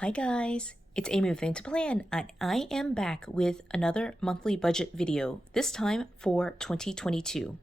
Hi guys, it's Amy with Thing to Plan, and I am back with another monthly budget video, this time for 2022.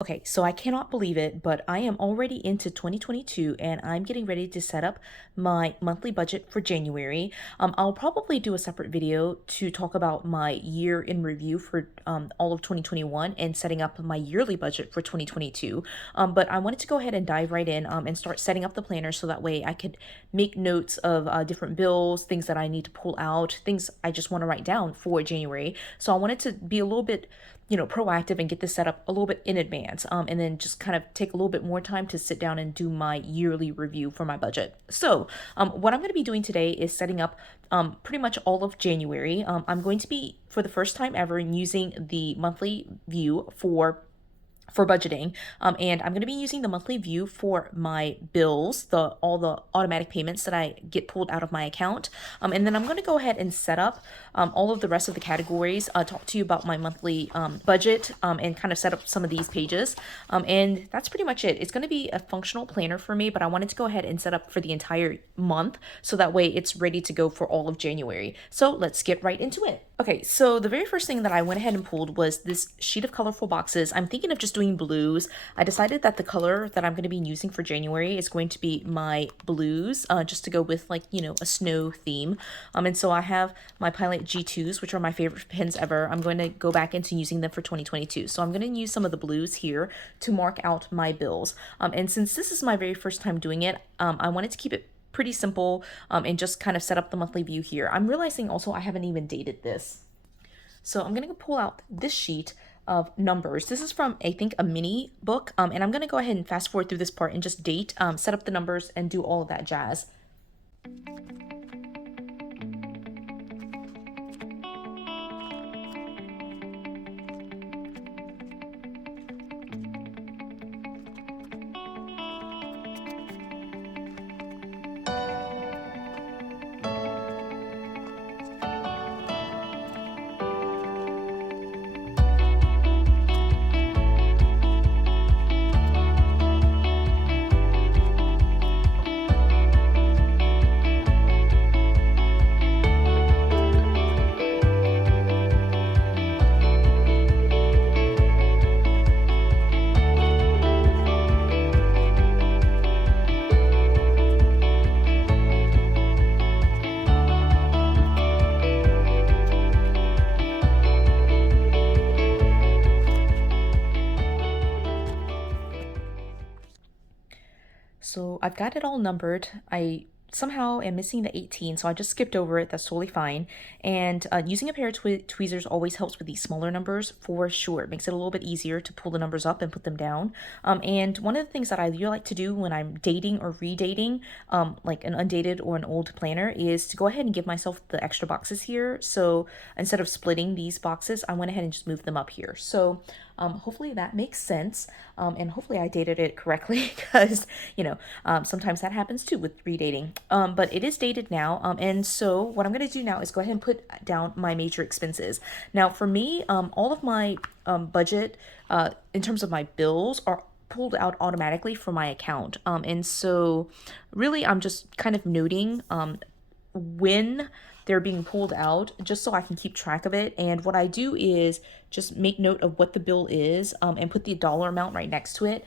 Okay, so I cannot believe it, but I am already into 2022 and I'm getting ready to set up my monthly budget for January. I'll probably do a separate video to talk about my year in review for all of 2021 and setting up my yearly budget for 2022. But I wanted to go ahead and dive right in and start setting up the planner so that way I could make notes of different bills, things that I need to pull out, things I just want to write down for January. So I wanted to be a little bit proactive and get this set up a little bit in advance. And then just kind of take a little bit more time to sit down and do my yearly review for my budget. So what I'm going to be doing today is setting up pretty much all of January. I'm going to be, for the first time ever, using the monthly view for budgeting, and I'm going to be using the monthly view for my bills, all the automatic payments that I get pulled out of my account, and then I'm going to go ahead and set up all of the rest of the categories, talk to you about my monthly budget, and kind of set up some of these pages, and that's pretty much it. It's going to be a functional planner for me, but I wanted to go ahead and set up for the entire month so that way it's ready to go for all of January. So let's get right into it. Okay, so the very first thing that I went ahead and pulled was this sheet of colorful boxes. I'm thinking of just doing blues. I decided that the color that I'm going to be using for January is going to be my blues, just to go with a snow theme. And so I have my Pilot G2s, which are my favorite pens ever. I'm going to go back into using them for 2022. So I'm going to use some of the blues here to mark out my bills. And since this is my very first time doing it, I wanted to keep it pretty simple and just kind of set up the monthly view here. I'm realizing also I haven't even dated this. So I'm going to pull out this sheet of numbers. This is from, I think, a mini book, and I'm going to go ahead and fast forward through this part and just date, set up the numbers, and do all of that jazz. So I've got it all numbered. I somehow am missing the 18, so I just skipped over it. That's totally fine. And using a pair of tweezers always helps with these smaller numbers for sure. It makes it a little bit easier to pull the numbers up and put them down. And one of the things that I really like to do when I'm dating or redating, like an undated or an old planner, is to go ahead and give myself the extra boxes here. So instead of splitting these boxes, I went ahead and just moved them up here. So hopefully that makes sense, and hopefully I dated it correctly because, sometimes that happens too with redating. But it is dated now, and so what I'm going to do now is go ahead and put down my major expenses. Now, for me, all of my budget in terms of my bills are pulled out automatically from my account. And so really I'm just kind of noting when they're being pulled out just so I can keep track of it. And what I do is just make note of what the bill is, and put the dollar amount right next to it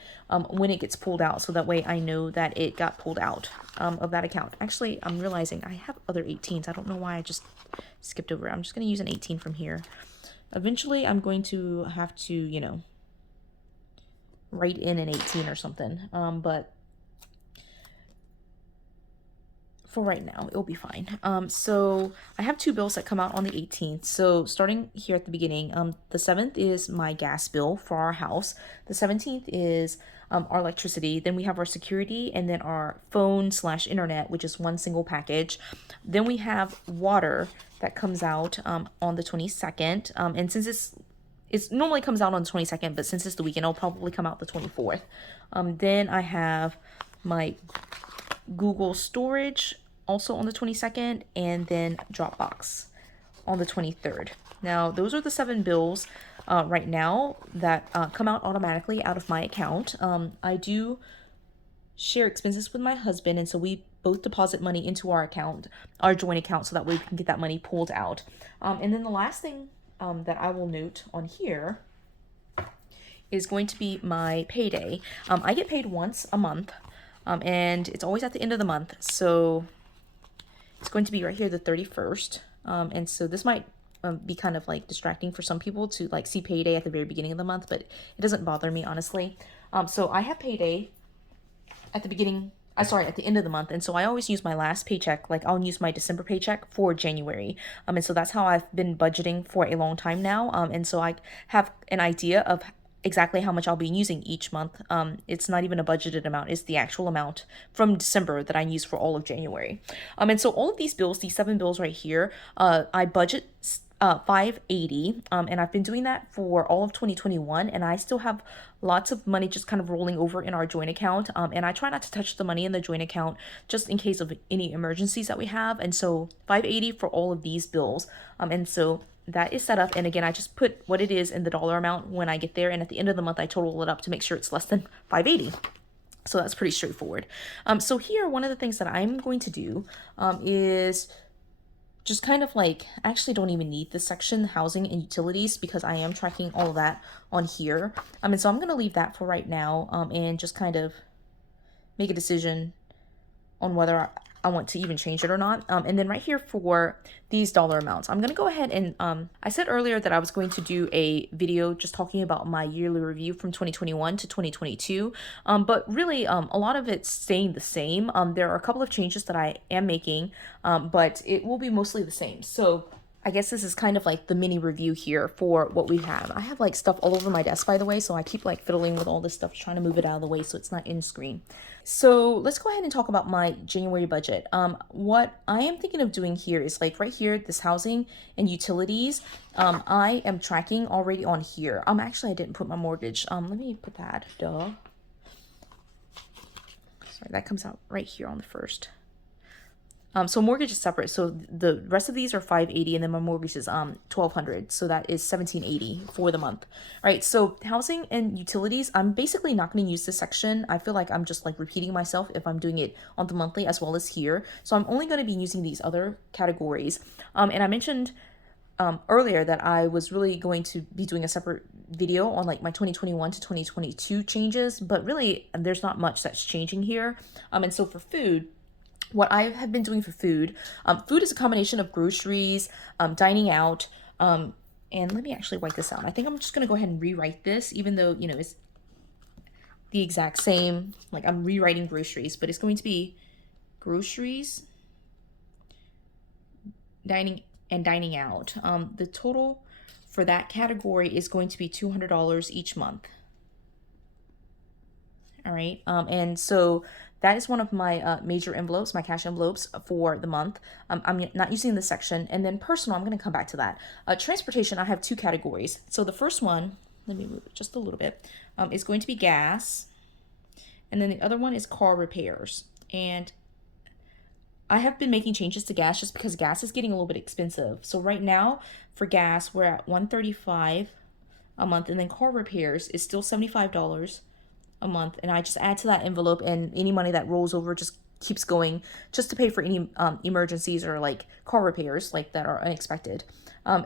when it gets pulled out, so that way I know that it got pulled out of that account. Actually, I'm realizing I have other 18s. I don't know why I just skipped over it. I'm just going to use an 18 from here. Eventually I'm going to have to, write in an 18 or something, but for right now, it'll be fine. So I have two bills that come out on the 18th. So starting here at the beginning, the 7th is my gas bill for our house. The 17th is our electricity. Then we have our security, and then our phone/internet, which is one single package. Then we have water that comes out on the 22nd. And since it normally comes out on the 22nd, but since it's the weekend, it'll probably come out the 24th. Then I have my Google storage also on the 22nd, and then Dropbox on the 23rd. Now, those are the 7 bills right now that come out automatically out of my account. I do share expenses with my husband, and so we both deposit money into our account, our joint account, so that way we can get that money pulled out. And then the last thing that I will note on here is going to be my payday. I get paid once a month, and it's always at the end of the month. So it's going to be right here, the 31st. And so this might be kind of like distracting for some people to like see payday at the very beginning of the month, but it doesn't bother me, honestly. So I have payday at the beginning, sorry, at the end of the month. And so I always use my last paycheck, like I'll use my December paycheck for January. And so that's how I've been budgeting for a long time now. And so I have an idea of exactly how much I'll be using each month. It's not even a budgeted amount, it's the actual amount from December that I use for all of January. And so all of these bills, these 7 bills right here, I budget $580, and I've been doing that for all of 2021, and I still have lots of money just kind of rolling over in our joint account, and I try not to touch the money in the joint account just in case of any emergencies that we have. And so $580 for all of these bills, and so that is set up. And again, I just put what it is in the dollar amount when I get there, and at the end of the month I total it up to make sure it's less than $580. So that's pretty straightforward. So here, one of the things that I'm going to do is just kind of like, I actually don't even need this section, housing and utilities, because I am tracking all of that on here. And so I'm going to leave that for right now, and just kind of make a decision on whether I want to even change it or not. And then right here for these dollar amounts, I'm going to go ahead and, I said earlier that I was going to do a video just talking about my yearly review from 2021 to 2022. But really, a lot of it's staying the same. There are a couple of changes that I am making, but it will be mostly the same. So I guess this is kind of like the mini review here for what we have. I have like stuff all over my desk, by the way, so I keep like fiddling with all this stuff, trying to move it out of the way so it's not in screen. So let's go ahead and talk about my January budget. What I am thinking of doing here is like right here, this housing and utilities. I am tracking already on here. Actually, I didn't put my mortgage. Let me put that, duh. Sorry, that comes out right here on the first. So mortgage is separate. So the rest of these are $580, and then my mortgage is $1,200. So that is $1,780 for the month. All right. So housing and utilities, I'm basically not going to use this section. I feel like I'm just like repeating myself if I'm doing it on the monthly as well as here. So I'm only going to be using these other categories. And I mentioned earlier that I was really going to be doing a separate video on like my 2021 to 2022 changes, but really there's not much that's changing here. And so for food, what I have been doing for food, food is a combination of groceries, dining out, and let me actually write this out. I think I'm just going to go ahead and rewrite this, even though, you know, it's the exact same, like I'm rewriting groceries, but it's going to be groceries, dining, and dining out. The total for that category is going to be $200 each month. All right, and so that is one of my major envelopes, my cash envelopes for the month. I'm not using this section. And then personal, I'm going to come back to that. Transportation, I have 2 categories. So the first one, let me move it just a little bit, is going to be gas. And then the other one is car repairs. And I have been making changes to gas just because gas is getting a little bit expensive. So right now for gas, we're at $135 a month. And then car repairs is still $75 a month, and I just add to that envelope, and any money that rolls over just keeps going just to pay for any emergencies or like car repairs like that are unexpected.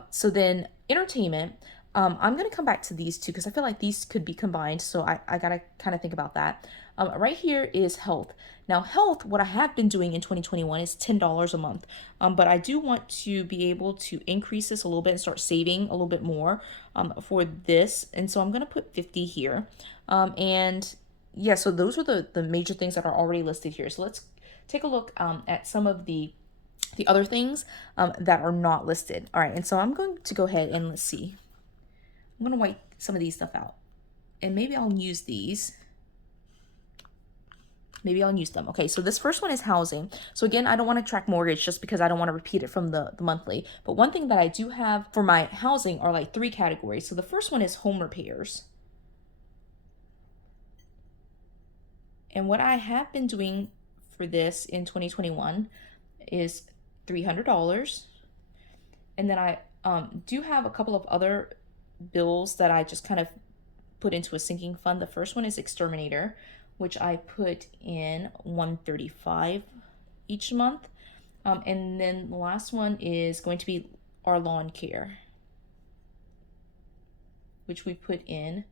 So then entertainment, I'm going to come back to these two because I feel like these could be combined, so I got to kind of think about that. Right here is health. Now health, what I have been doing in 2021 is $10 a month, but I do want to be able to increase this a little bit and start saving a little bit more for this, and so I'm going to put 50 here. And yeah, so those are the major things that are already listed here. So let's take a look at some of the other things that are not listed. All right, and so I'm going to go ahead and let's see. I'm going to wipe some of these stuff out, and maybe I'll use these. Maybe I'll use them. Okay, so this first one is housing. So again, I don't want to track mortgage just because I don't want to repeat it from the monthly. But one thing that I do have for my housing are like 3 categories. So the first one is home repairs. And what I have been doing for this in 2021 is $300. And then I do have a couple of other bills that I just kind of put into a sinking fund. The first one is exterminator. which I put in 135 each month. And then the last one is going to be our lawn care, which we put in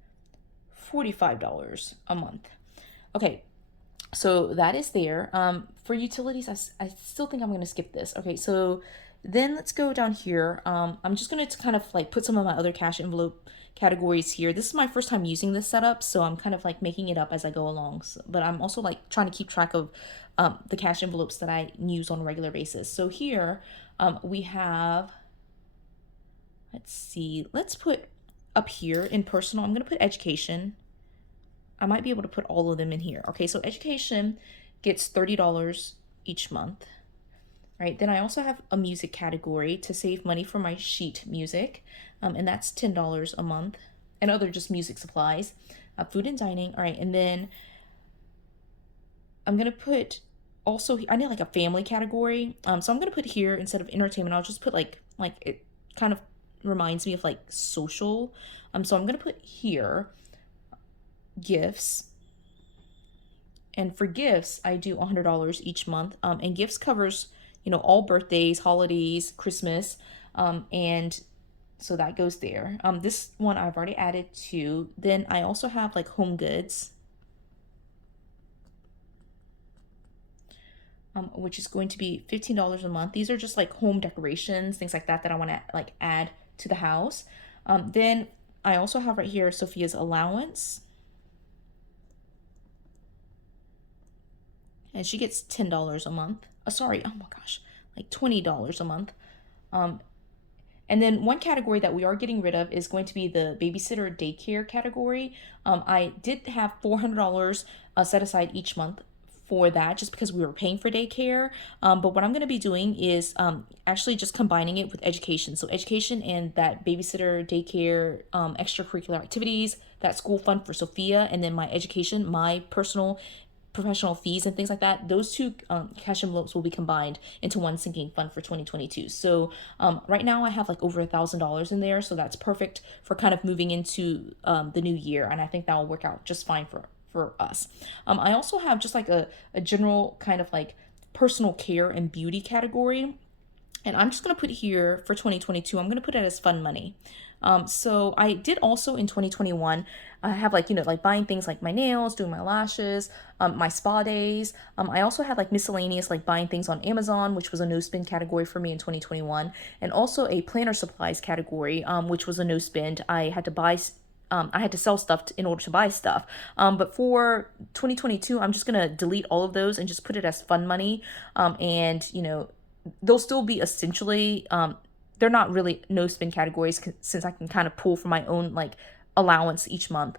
$45 a month. Okay, so that is there. For utilities, I still think I'm going to skip this. Okay, so then let's go down here. I'm just going to kind of like put some of my other cash envelope categories here. This is my first time using this setup, so I'm kind of like making it up as I go along. So, but I'm also like trying to keep track of the cash envelopes that I use on a regular basis. So here we have, let's see, let's put up here in personal, I'm going to put education. I might be able to put all of them in here. Okay, so education gets $30 each month. Right, then I also have a music category to save money for my sheet music, and that's $10 a month, and other just music supplies, food and dining. All right, and then I'm gonna put also, I need like a family category, so I'm gonna put here instead of entertainment, I'll just put like it kind of reminds me of like social, so I'm gonna put here gifts. And for gifts, I do $100 each month, and gifts covers all birthdays, holidays, Christmas, and so that goes there. This one I've already added to. Then I also have like home goods, which is going to be $15 a month. These are just like home decorations, things like that that I want to like add to the house. Then I also have right here Sophia's allowance, and she gets $10 a month. Sorry, oh my gosh, like $20 a month. And then one category that we are getting rid of is going to be the babysitter daycare category. I did have $400 set aside each month for that just because we were paying for daycare. But what I'm going to be doing is actually just combining it with education. So education and that babysitter daycare extracurricular activities, that school fund for Sophia, and then my education, my personal professional fees and things like that, those two cash envelopes will be combined into one sinking fund for 2022. So right now I have like over $1,000 in there, so that's perfect for kind of moving into the new year, and I think that will work out just fine for us. I also have just like a general kind of like personal care and beauty category, and I'm just going to put here for 2022, I'm going to put it as fun money. So I did also in 2021 have like, like buying things like my nails, doing my lashes, my spa days. I also had like miscellaneous, like buying things on Amazon, which was a no spend category for me in 2021. And also a planner supplies category, which was a no spend. I had to sell stuff in order to buy stuff. But for 2022, I'm just going to delete all of those and just put it as fun money. And, they'll still be essentially, they're not really no spend categories since I can kind of pull from my own like allowance each month.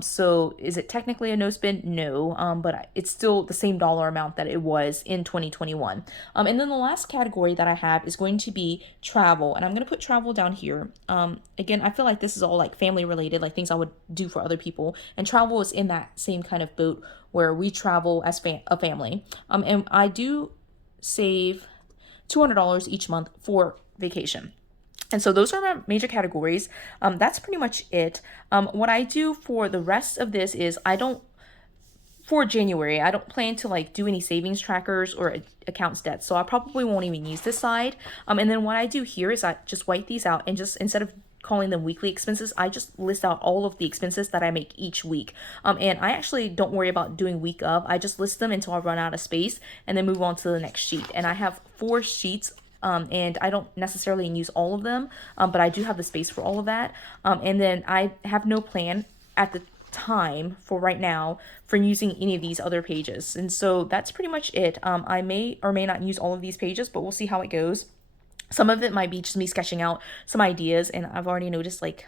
So is it technically a no spend? No, but it's still the same dollar amount that it was in 2021. And then the last category that I have is going to be travel, and I'm going to put travel down here. Again, I feel like this is all like family related, like things I would do for other people, and travel is in that same kind of boat where we travel as a family. And I do save $200 each month for vacation. And so those are my major categories. That's pretty much it. What I do for the rest of this is for January, I don't plan to like do any savings trackers or accounts debt. So I probably won't even use this side. And then what I do here is I just wipe these out and just instead of calling them weekly expenses, I just list out all of the expenses that I make each week. And I actually don't worry about doing week of. I just list them until I run out of space and then move on to the next sheet. And I have 4 sheets. And I don't necessarily use all of them, but I do have the space for all of that. And then I have no plan at the time for right now for using any of these other pages. And so that's pretty much it. I may or may not use all of these pages, but we'll see how it goes. Some of it might be just me sketching out some ideas, and I've already noticed like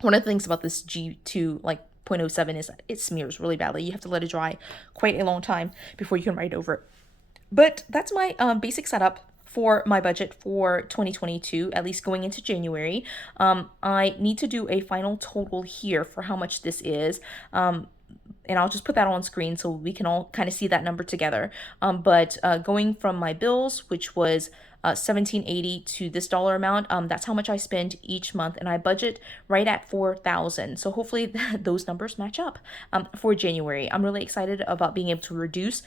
one of the things about this G2 like 0.07 is it smears really badly. You have to let it dry quite a long time before you can write over it. But that's my basic setup for my budget for 2022, at least going into January. I need to do a final total here for how much this is. and I'll just put that on screen so we can all kind of see that number together. But going from my bills, which was 1780 to this dollar amount, that's how much I spend each month, and I budget right at 4,000. So hopefully those numbers match up for January. I'm really excited about being able to reduce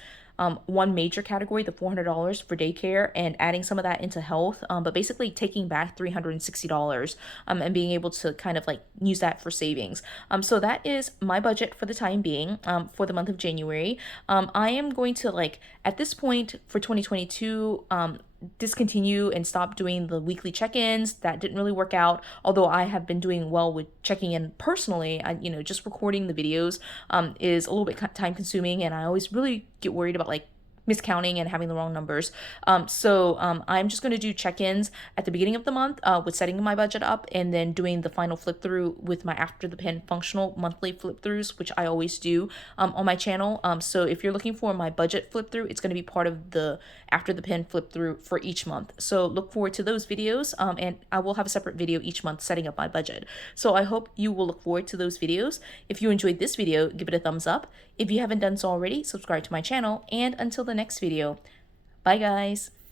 one major category, the $400 for daycare, and adding some of that into health, but basically taking back $360 and being able to kind of like use that for savings. So that is my budget for the time being for the month of January. I am going to, like, at this point for 2022, discontinue and stop doing the weekly check-ins. That didn't really work out, although I have been doing well with checking in personally. Just recording the videos is a little bit time consuming, and I always really get worried about like miscounting and having the wrong numbers. So I'm just going to do check-ins at the beginning of the month with setting my budget up, and then doing the final flip through with my after the pen functional monthly flip throughs, which I always do on my channel. So if you're looking for my budget flip through, it's going to be part of the after the pen flip through for each month. So look forward to those videos, and I will have a separate video each month setting up my budget. So I hope you will look forward to those videos. If you enjoyed this video, give it a thumbs up. If you haven't done so already, subscribe to my channel, and until the next video, bye guys.